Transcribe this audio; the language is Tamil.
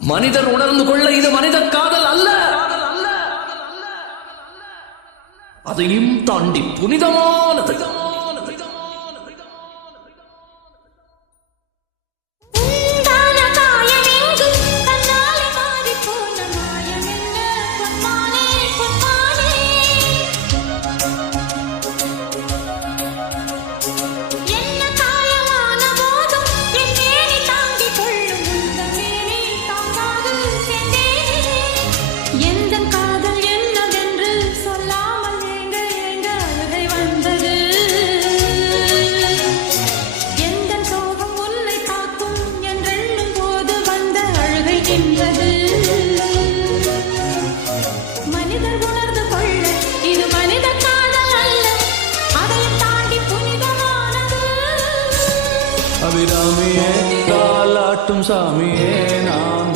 மனிதர் உணர்ந்து கொள்ள இது மனித காதல் அல்ல, அதையும் தாண்டி புனிதமானது. மனிதர் உணர்ந்து கொள்ள இது மனித காதல் அல்ல, அதையும் தாண்டி புனிதமானது. அபிராமியே தாலாட்டும் சாமியே